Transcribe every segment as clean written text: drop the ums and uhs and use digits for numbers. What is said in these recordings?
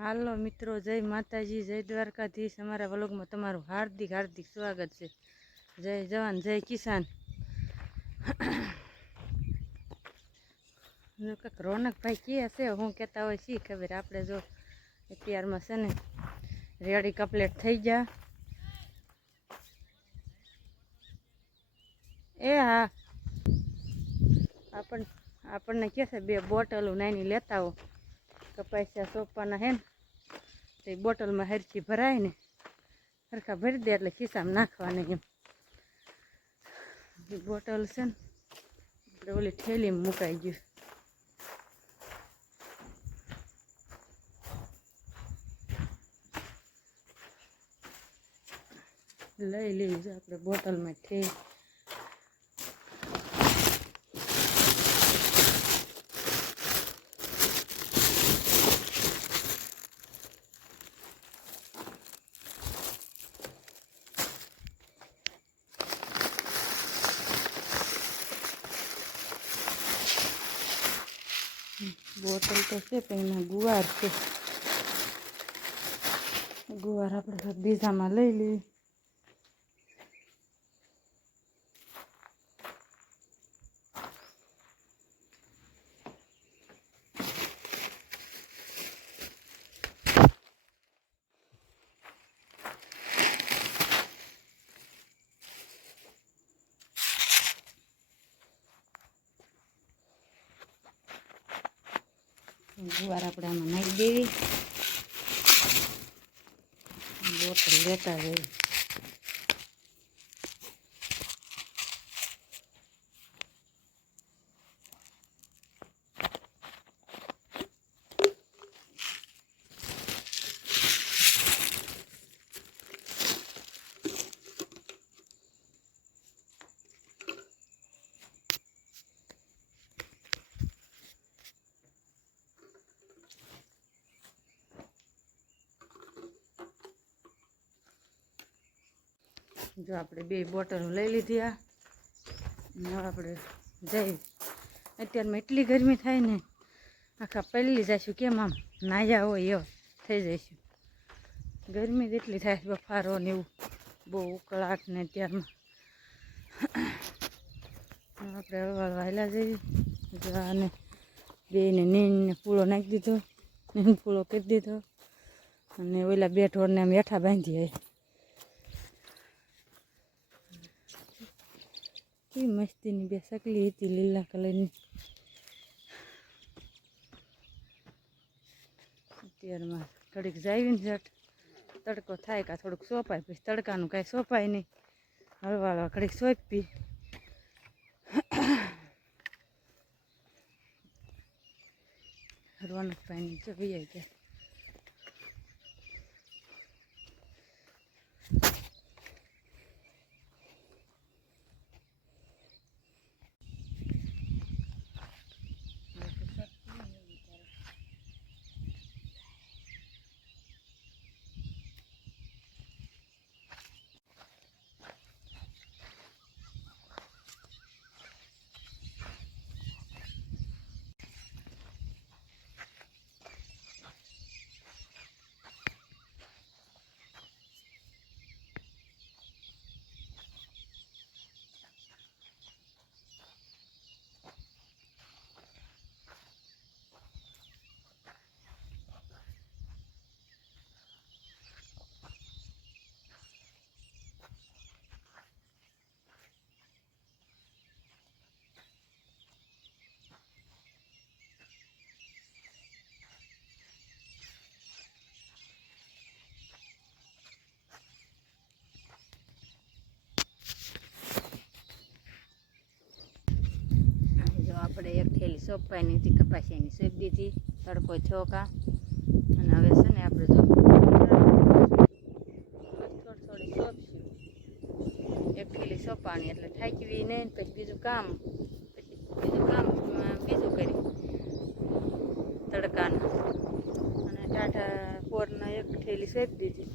હાલો મિત્રો, જય માતાજી, જય દ્વારકાધીશ। અમારા વ્લોગમાં તમારું હાર્દિક હાર્દિક સ્વાગત છે। જય જવાન, જય કિસાન। કાંઈક રોનકભાઈ કહે છે, હું કહેતા હોય શી ખબર। આપણે જો અત્યારમાં છે ને રેડી કમ્પ્લીટ થઈ ગયા। એ હા, આપણને કહે છે 2 બોટલો નાની લેતા આવો। કપાસિયા સોંપવાના હે ને તે બોટલમાં હરખી ભરાય ને હરખા ભરી દે એટલે ખિસ્સામાં નાખવાના એમ। એ બોટલ છે ને આપણે ઓલી થેલીમાં મુકાઈ ગયું। લઈ લેવી છે આપણે બોટલમાં થેલી। બોટલ તો છે પણ એમાં ગુવાર છે। ગુવાર આપણે બીજામાં લઈ લઈએ। ગુવાર આપણે આમાં નાખી દેવી। બોટલ લેતા જઈએ। જો આપણે 2 બોટલો લઈ લીધી આ હવે આપણે જઈ। અત્યારમાં એટલી ગરમી થાય ને આખા પલળી જઈશું, કેમ આમ નાયા હોય એવા થઈ જઈશું। ગરમી કેટલી થાય, બફારો ને એવું બહુ ઉકળાટ ને અત્યારમાં આપણે હળવા વાયલા જઈએ। જો આને બેને નીણને પૂળો નાખી દીધો, નીણ પૂળો કરી દીધો અને ઓલા 2 ઢોરને આમ હેઠા બાંધી આવી। કે મસ્તીની 2 સકલી હતી લીલા કલરની। અત્યારમાં થોડીક જાવીને જટ તડકો થાય કાં થોડુંક સોંપાય, પછી તડકાનું કાંઈ સોંપાય નહીં। હળવા હળવા ઘડીક સોંપી રોનકભાઈની જો વૈયા ગયા। આપણે 1 થેલી સોંપવાની હતી કપાસિયાની સોંપી દીધી, તડકો થયો કા અને હવે છે ને આપણે જો થોડી સોંપશું। 1 થેલી સોંપવાની એટલે થાકવી નહીં, પછી બીજું કામ બીજું કરી તડકાનું અને ટાટા પોરના 1 થેલી સોંપી દીધી।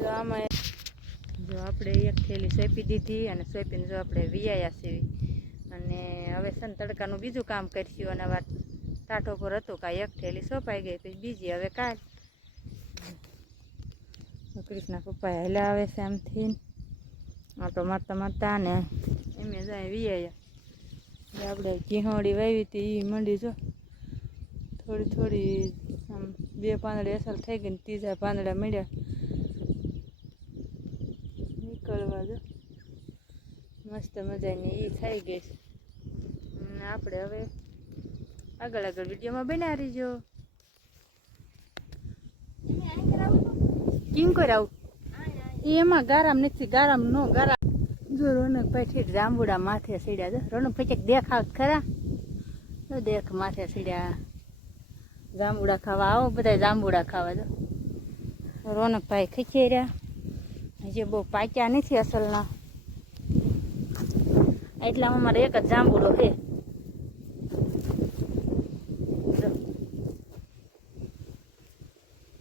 જો આમાં જો આપણે 1 થેલી સોંપી દીધી અને સોંપીને જો આપણે વિયાયા છીએ અને હવે છે ને તડકાનું બીજું કામ કરીશું। અને હવે ટાઢો પર હતું કાંઈ 1 થેલી સોંપાઈ ગઈ, પછી બીજી હવે કાલ કૃષ્ણના પપ્પા હેલા આવે છે આમથી આટો મારતા મારતા ને એમે જાય વિયા આપણે ઘીહોડી વાવી હતી એ મંડી જો થોડી થોડી આમ 2 પાંદડા અસર થઈ ગઈ ને ત્રીજા પાંદડા મળ્યા નીકળવા જો મસ્ત મજાની એ થઈ ગઈ છે અને આપણે હવે આગળ આગળ વિડીયોમાં બનાવી રહીજો કિંગ કરાવું એમાં ગારામ નથી ગારામ નો ગારા જો રોનક ભાઈ ઠીક જાંબુડા માથે સીડ્યા જો રોનક ભાઈ દેખાવ ખરા તો દેખ માથે સીડ્યા જાંબુડા ખાવા આવો બધા જાંબુડા ખાવા જો રોનક ભાઈ ખીચી રહ્યા જે બહુ પાક્યા નથી અસલના એટલામાં મારે એક જ જાંબુડો છે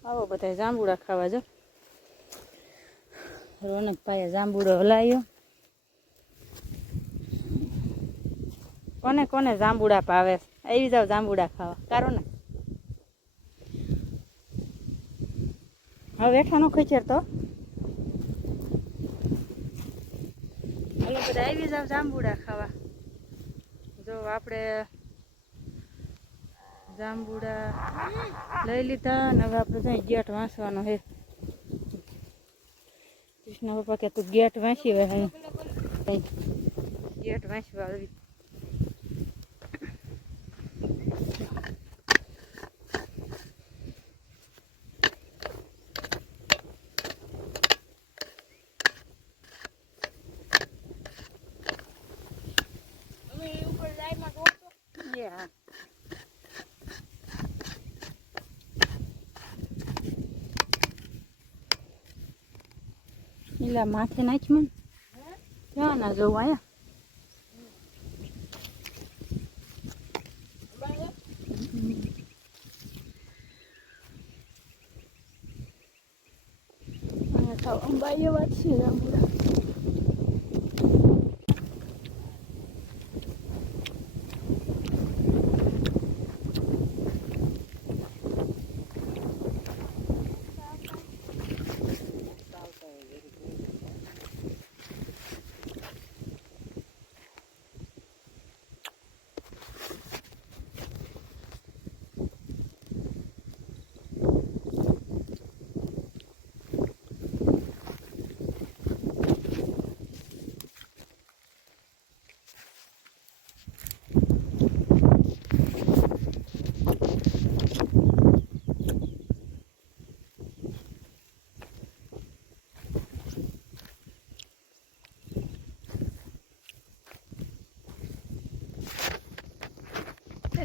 આવો બધા જાંબુડા ખાવા જો રોનક ભાઈએ જાંબુડો હલાયો કોને કોને જાંબુડા ભાવે આવી જાવ જાંબુડા ખાવા કારો ને હવે વેઠાનો ખીચર તો હાલો બધા આવી જાવ જાંબુડા ખાવા જો આપણે જાંબુડા લઈ લીધા અને હવે આપણે ત્યાં ગેટ વાંચવાનો છે કૃષ્ણ પપ્પા કે તું ગેટ વાંચી હોય ગેટ વાંચવા આવી Yeah. Ila માથે નાખ મન ક્યાં ના જવું આયા અંબાઈ વાત છે જાંબુડા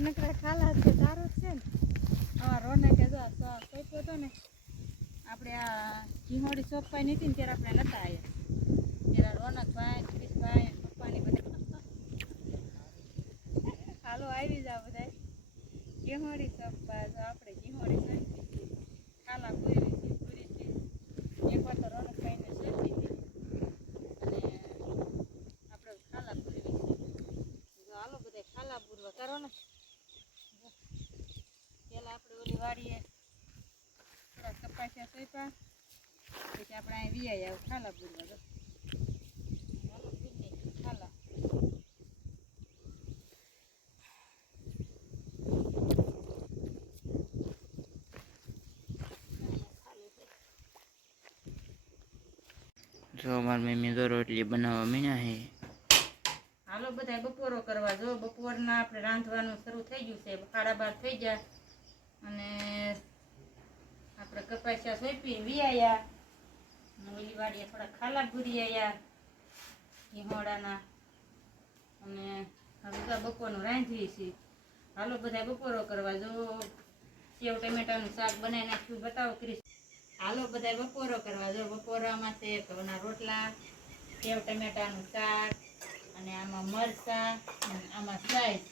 નકરા ખાલા છે તારો છે ને આ રોનકે જો સોપ્યો હતો ને આપણે આ ઘીહોડી સોપાઈ નથી ને ત્યારે આપણે નતા આવ્યા ત્યારે રોનકભાઈ ક્રિશભાઈ પપ્પાની બધા હાલો આવી જાવ બધા ઘીહોડી સોપવા તો આપણે ઘીહોડી સોપી ખાલા પૂરી છે એક વાર તો રોનકભાઈને સોપી હતી અને આપણે ખાલા પૂરી છે હાલો બધા ખાલા પૂરવા કરો ને પેલા આપણે ઓલી વાડીએ થોડા કપાસિયા સોપ્યા પછી આપણે અહીં વીઆઈ આવ ખાલા પૂરવા દો હાલો પૂરી ખાલા જો મારી મમ્મી તો રોટલી બનાવવા મીના હે હાલો બધા બપોરો કરવા જો બપોરના આપણે રાંધવાનું શરૂ થઈ ગયું છે 12:30 થઈ ગયા અને આપણે કપાસિયા સોંપી વિયાયા ઓલી વાડીએ થોડા ખાલા ભૂરી આવ્યા ઘીહોડાના અને હવે તો બપોરનું રાંધીએ છીએ હાલો બધા બપોરો કરવા જો સેવ ટમેટાનું શાક બનાવી નાખ્યું બતાવો ક્રિશ હાલો બધા બપોરો કરવા જો બપોરામાં છે ઘઉંના રોટલા સેવ ટમેટાનું શાક અને આમાં મરચા અને આમાં સ્લાઈસ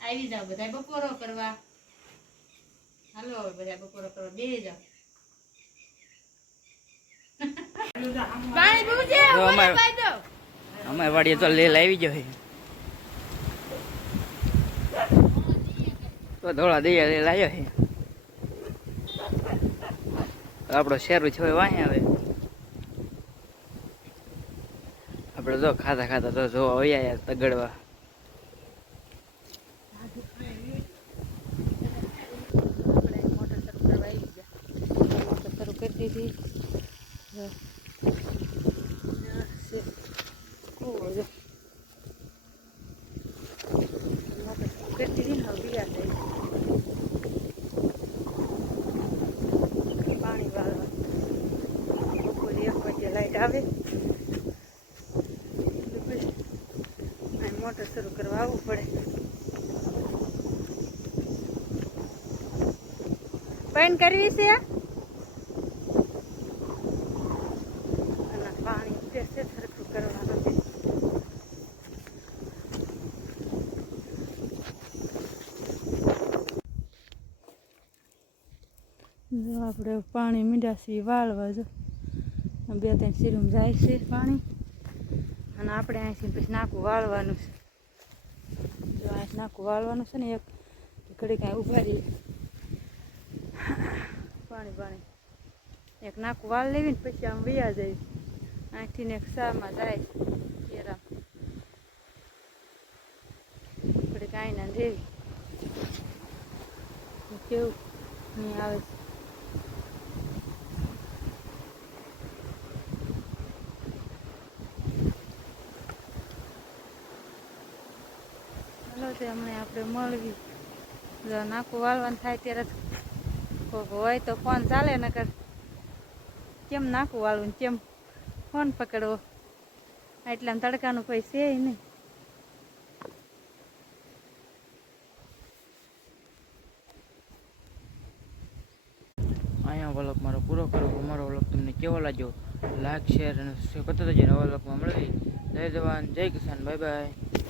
આવી જાવ બધા બપોરો કરવા હાલો હવે બધા બપોરો કરવા બેસી જાવ અમારે વાડીએ તો લે લાવી જાય તો ધોળા દઈએ લે લાવ્યો છે આપણો શેરું છે વાંહે આવે. આપણે જો ખાતા ખાતા તો જોવા વયા યાર તગડવા. આપણે મોટર શરૂ કરવા આવી ગયા. મોટર શરૂ કરી દીધી. કૂવો જો મોટર શરૂ કરી દીધી ને હવે બિયા જાય પાણી વાળવા. બપોરે 1 વાગે લાઈટ આવે. મોટર શરૂ કરવા આવવું પડે. પાણી કરવી છે અને પાણી ઉતરશે સરખું કરવાનું છે. જો આપણે પાણી મીંડાસી વાળવા જો 2-3 સીરું જાય છે પાણી અને આપણે અહીંથી પછી નાખું વાળવાનું છે. જો અહીં નાખું વાળવાનું છે ને એક ઘડી કાંઈ ઉભા રહી પાણી એક નાખું વાળ લેવી ને પછી આમ વયા જાય અહીંથી ને એક સામાં જાય કેરામ ઘડી કાંઈ ના દેવી કેવું અહીં આવે છે. હમણાં આપણે મળવી જો નાખું વાળવાનું થાય ત્યારે હોય તો ફોન ચાલે નકર કેમ નાખું વાળવું કેમ ફોન પકડવો એટલા તડકાનું કોઈ છે નહીં. અહીંયા વ્લોગ મારો પૂરો કરો. અમારો વ્લોગ તમને કેવો લાગ્યો લાઈક શેર અને સબસ્ક્રાઈબ કરતા જજો. નવા વ્લોગમાં મળવી. જય જવાન જય કિસાન. Bye bye.